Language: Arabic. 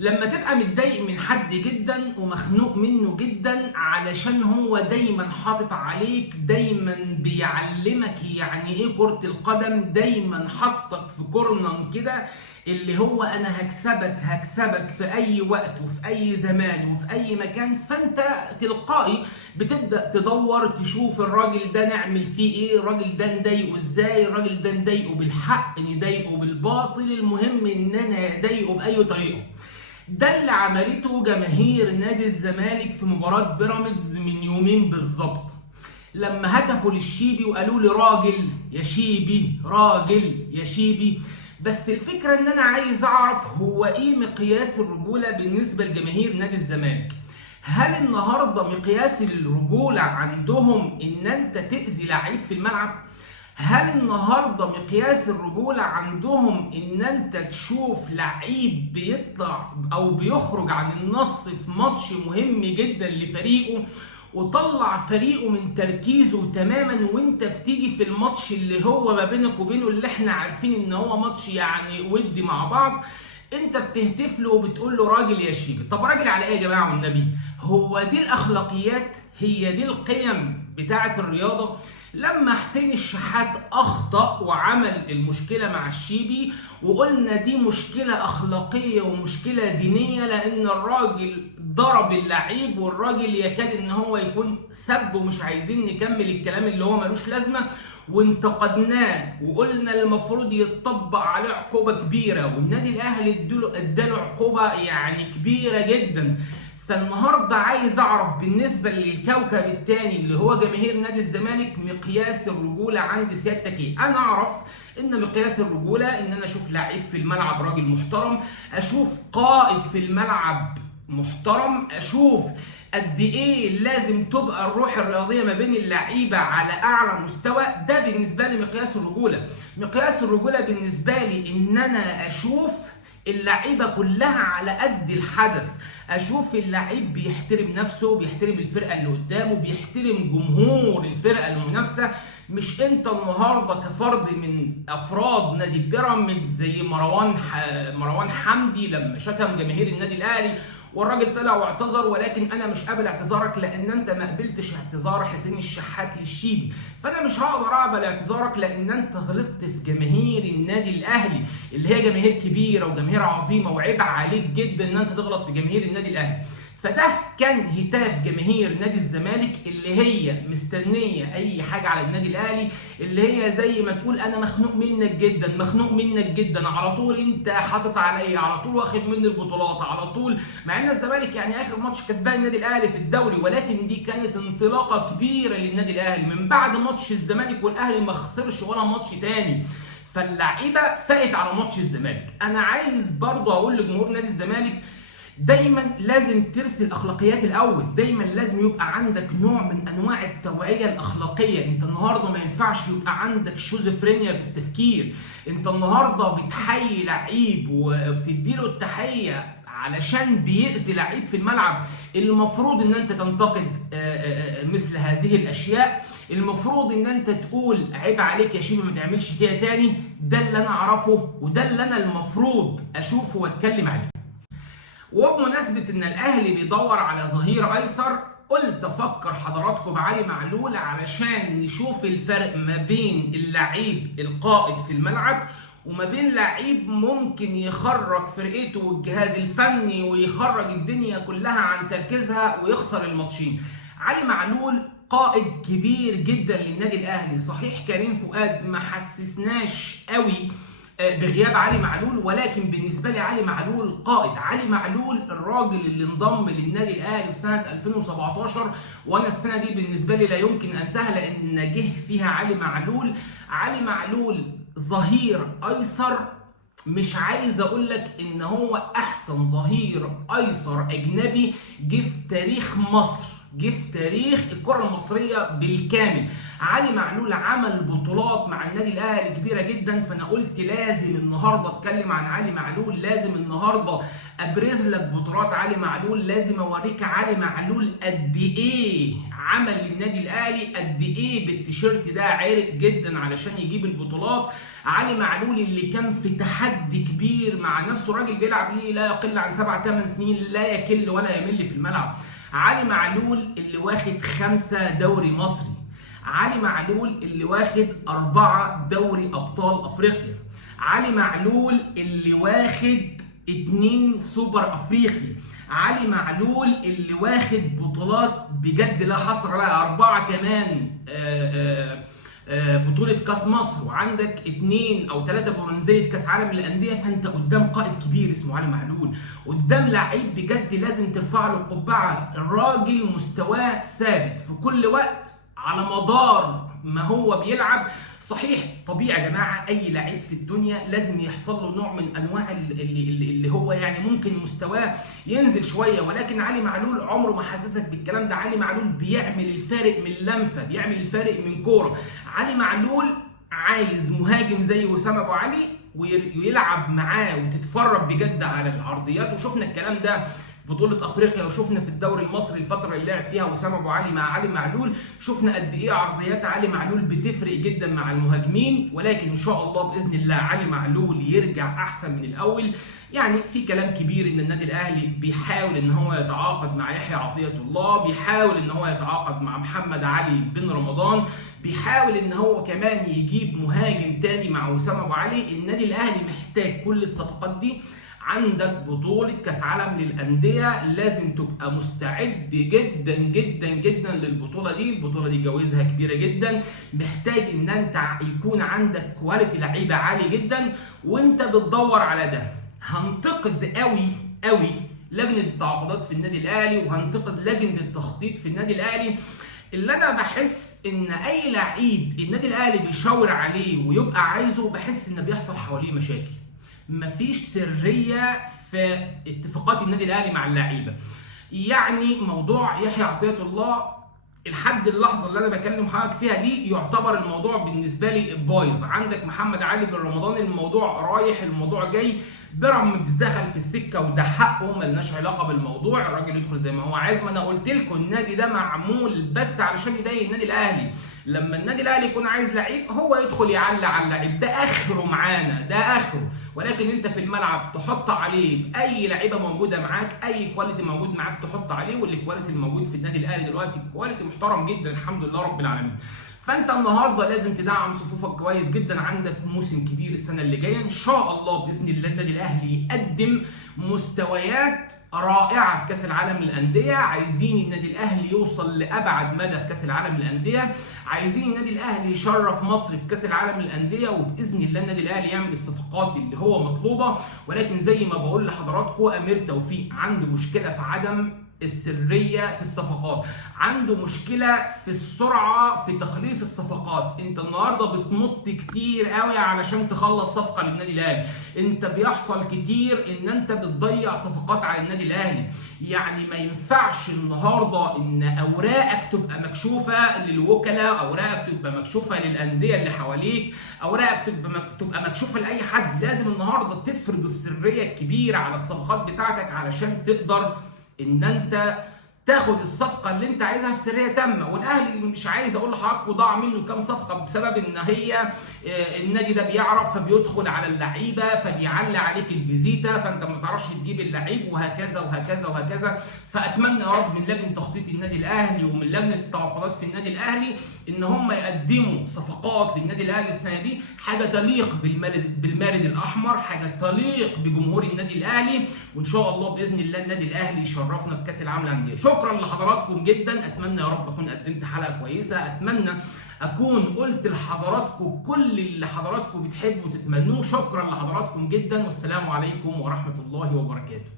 لما تبقى متضايق من حد جدا ومخنوق منه جدا علشان هو دايما حاطط عليك، دايما بيعلمك يعني ايه كرة القدم، دايما حاطك في كورنر كده اللي هو انا هكسبك في اي وقت وفي اي زمان وفي اي مكان، فانت تلقائي بتبدأ تدور تشوف الراجل ده نعمل فيه ايه، الراجل ده نضايقه ازاي، الراجل ده نضايقه بالحق نضايقه بالباطل، المهم ان انا اضايقه باي طريقة. ده اللي عملته جماهير نادي الزمالك في مباراة بيراميدز من يومين بالظبط، لما هتفوا للشيبي وقالوا لي راجل يا شيبي، راجل يا شيبي. بس الفكرة ان انا عايز اعرف هو ايه مقياس الرجولة بالنسبة لجماهير نادي الزمالك؟ هل النهاردة مقياس الرجولة عندهم ان انت تأذي لعيب في الملعب؟ هل النهارده مقياس الرجوله عندهم ان انت تشوف لعيب بيطلع او بيخرج عن النص في ماتش مهم جدا لفريقه وطلع فريقه من تركيزه تماما، وانت بتيجي في الماتش اللي هو ما بينك وبينه اللي احنا عارفين ان هو ماتش يعني ودي مع بعض، انت بتهتف له وبتقول له راجل يا شيبي؟ طب راجل على ايه يا جماعه والنبي؟ هو دي الاخلاقيات؟ هي دي القيم بتاعه الرياضه؟ لما حسين الشحات اخطأ وعمل المشكله مع الشيبي وقلنا دي مشكله اخلاقيه ومشكله دينيه، لان الراجل ضرب اللعيب والراجل يكاد ان هو يكون سب، ومش عايزين نكمل الكلام اللي هو ملوش لازمه، وانتقدناه وقلنا المفروض يتطبق عليه عقوبه كبيره، والنادي الاهلي اداله عقوبه يعني كبيره جدا. فالنهارده عايز اعرف بالنسبه للكوكب الثاني اللي هو جماهير نادي الزمالك مقياس الرجوله عند سيادتك ايه؟ انا اعرف ان مقياس الرجوله ان انا اشوف لعيب في الملعب راجل محترم، اشوف قائد في الملعب محترم، اشوف قد ايه لازم تبقى الروح الرياضيه ما بين اللعيبه على اعلى مستوى. ده بالنسبه لي مقياس الرجوله. مقياس الرجوله بالنسبه لي ان انا اشوف اللعيبه كلها على قد الحدث، اشوف اللعيب بيحترم نفسه، بيحترم الفرقه اللي قدامه، بيحترم جمهور الفرقه المنافسه. مش انت النهارده كفرد من افراد نادي بيراميدز زي مروان حمدي لما شتم جماهير النادي الاهلي والراجل طلع واعتذر، ولكن انا مش قابل اعتذارك لان انت ما قبلتش اعتذار حسين الشحات للشيبي، فانا مش هقدر اقبل اعتذارك لان انت غلطت في جماهير النادي الاهلي اللي هي جماهير كبيره وجماهير عظيمه، وعيب عليك جدا ان انت تغلط في جماهير النادي الاهلي. فده كان هتاف جماهير نادي الزمالك اللي هي مستنيه اي حاجه على النادي الاهلي، اللي هي زي ما تقول انا مخنوق منك جدا، مخنوق منك جدا، على طول انت حاطط عليا، على طول واخد مني البطولات على طول، مع ان الزمالك يعني اخر ماتش كسبان النادي الاهلي في الدوري، ولكن دي كانت انطلاقه كبيره للنادي الاهلي من بعد ماتش الزمالك والاهلي ما خسرش ولا ماتش تاني. فاللعيبه فاقت على ماتش الزمالك. انا عايز برضه اقول لجمهور نادي الزمالك دايما لازم ترسل اخلاقيات الاول، دايما لازم يبقى عندك نوع من انواع التوعيه الاخلاقيه. انت النهارده ما ينفعش يبقى عندك شيزوفرينيا في التفكير. انت النهارده بتحيي لعيب وبتديله التحيه علشان بيأذي لعيب في الملعب، المفروض ان انت تنتقد مثل هذه الاشياء، المفروض ان انت تقول عيب عليك يا شيبي ما تعملش كده تاني. ده اللي انا اعرفه وده اللي انا المفروض اشوفه واتكلم عليه. وبمناسبة ان الاهلي بيدور على ظهير ايسر، قلت افكر حضراتكم بعلي معلول علشان نشوف الفرق ما بين اللعيب القائد في الملعب وما بين لعيب ممكن يخرج فرقته والجهاز الفني ويخرج الدنيا كلها عن تركيزها ويخسر الماتشين. علي معلول قائد كبير جدا للنادي الاهلي، صحيح كريم فؤاد ما حسسناش قوي بغياب علي معلول، ولكن بالنسبه لي علي معلول قائد. علي معلول الراجل اللي انضم للنادي الاهلي في سنه 2017، وانا السنه دي بالنسبه لي لا يمكن انساها لان جه فيها علي معلول. علي معلول ظهير ايسر، مش عايز اقول لك ان هو احسن ظهير ايسر اجنبي جه في تاريخ مصر، جه في تاريخ الكره المصريه بالكامل. علي معلول عمل بطولات مع النادي الاهلي كبيره جدا، فانا قلت لازم النهارده اتكلم عن علي معلول، لازم النهارده ابرز لك بطولات علي معلول، لازم اوريك علي معلول قد ايه عمل للنادي الاهلي قد ايه بالتيشيرت ده عرق جدا علشان يجيب البطولات. علي معلول اللي كان في تحدي كبير مع نفسه، راجل بيلعب ليه لا يقل عن 7-8 سنين، لا يكل ولا يمل في الملعب. علي معلول اللي واخد 5 دوري مصري، علي معلول اللي واخد 4 دوري ابطال افريقيا، علي معلول اللي واخد 2 سوبر افريقي، علي معلول اللي واخد بطولات بجد لا حصر لها، 4 كمان بطولة كاس مصر، وعندك 2 أو 3 برونزية كاس عالم للأندية. فأنت قدام قائد كبير اسمه علي معلول، قدام لعيب بجد لازم ترفع له القبعة. الراجل مستواه ثابت في كل وقت على مدار ما هو بيلعب. صحيح طبيعي يا جماعه اي لعيب في الدنيا لازم يحصل له نوع من انواع اللي هو يعني ممكن مستواه ينزل شويه، ولكن علي معلول عمره ما حسسك بالكلام ده. علي معلول بيعمل الفارق من لمسه، بيعمل الفارق من كوره. علي معلول عايز مهاجم زي وسام ابو علي ويلعب معاه وتتفرج بجد على العرضيات، وشفنا الكلام ده بطولة افريقيا، وشفنا في الدوري المصري الفترة اللي لعب فيها وسام ابو علي مع علي معلول، شفنا قد ايه عرضيات علي معلول بتفرق جدا مع المهاجمين. ولكن ان شاء الله باذن الله علي معلول يرجع احسن من الاول. يعني في كلام كبير ان النادي الاهلي بيحاول ان هو يتعاقد مع يحيى عطية الله، بيحاول ان هو يتعاقد مع محمد علي بن رمضان، بيحاول ان هو كمان يجيب مهاجم تاني مع وسام ابو علي. النادي الاهلي محتاج كل الصفقات دي. عندك بطولة كاس عالم للأندية، لازم تبقى مستعد جدا جدا جدا للبطولة دي. البطولة دي جوائزها كبيرة جدا، محتاج ان انت يكون عندك كواليتي لعيبة عالي جدا، وانت بتدور على ده. هنتقد قوي لجنة التعاقدات في النادي الأهلي، وهنتقد لجنة التخطيط في النادي الأهلي. اللي انا بحس ان اي لعيب النادي الأهلي بيشاور عليه ويبقى عايزه، بحس ان بيحصل حواليه مشاكل. مفيش سريه في اتفاقات النادي الاهلي مع اللعيبه. يعني موضوع يحيى عطية الله لحد اللحظه اللي انا بكلم حضرتك فيها دي يعتبر الموضوع بالنسبه لي بايظ. عندك محمد علي بن رمضان الموضوع رايح، الموضوع جاي، بيراميدز دخل في السكه وده حقه، ملناش علاقه بالموضوع، الراجل يدخل زي ما هو عايز. ما انا قلت لكم النادي ده معمول بس علشان يضايق النادي الاهلي. لما النادي الاهلي يكون عايز لعيب هو يدخل يعلى على اللعيب، ده اخره معانا، ده اخره. ولكن انت في الملعب تحط عليه اي لعيبه موجوده معاك، اي كواليتي موجود معاك تحط عليه، والكواليتي الموجود في النادي الاهلي دلوقتي كواليتي محترم جدا الحمد لله رب العالمين. فانت النهارده لازم تدعم صفوفك كويس جدا. عندك موسم كبير السنه اللي جايه ان شاء الله باذن الله النادي الاهلي يقدم مستويات رائعه في كاس العالم للانديه. عايزين النادي الاهلي يوصل لابعد مدى في كاس العالم للانديه، عايزين النادي الاهلي يشرف مصر في كاس العالم للانديه، وباذن الله النادي الاهلي يعمل الصفقات اللي هو مطلوبه. ولكن زي ما بقول لحضراتكم امير توفيق عنده مشكله في عدم السريه في الصفقات، عنده مشكله في السرعه في تخليص الصفقات. انت النهارده بتنط كتير قوي علشان تخلص صفقه للنادي الاهلي، انت بيحصل كتير ان انت بتضيع صفقات على النادي الاهلي. يعني ما ينفعش النهارده ان اوراقك تبقى مكشوفه للوكلاء، اوراقك تبقى مكشوفه للانديه اللي حواليك، اوراقك تبقى مكشوفه لاي حد. لازم النهارده تفرض السريه الكبيره على الصفقات بتاعتك علشان تقدر ان انت تاخد الصفقه اللي انت عايزها في سريه تامه. والاهلي مش عايز اقول لحضرتك ضاع منه كام صفقه بسبب ان هي النادي ده بيعرف فبيدخل على اللعيبه فبيعلي عليك الفيزيتا فانت ما تعرفش تجيب اللعيب، وهكذا وهكذا وهكذا. فاتمنى يا رب من لجنه تخطيط النادي الاهلي ومن لجنه التعاقدات في النادي الاهلي ان هم يقدموا صفقات للنادي الاهلي السنه دي حاجه تليق بالمارد الاحمر، حاجه تليق بجمهور النادي الاهلي، وان شاء الله باذن الله النادي الاهلي يشرفنا في كاس العالم للانديه. شكرا لحضراتكم جدا، اتمنى يا رب اكون قدمت حلقه كويسه، اتمنى اكون قلت لحضراتكم كل اللي حضراتكم بتحبوا وتتمنوه. شكرا لحضراتكم جدا، والسلام عليكم ورحمه الله وبركاته.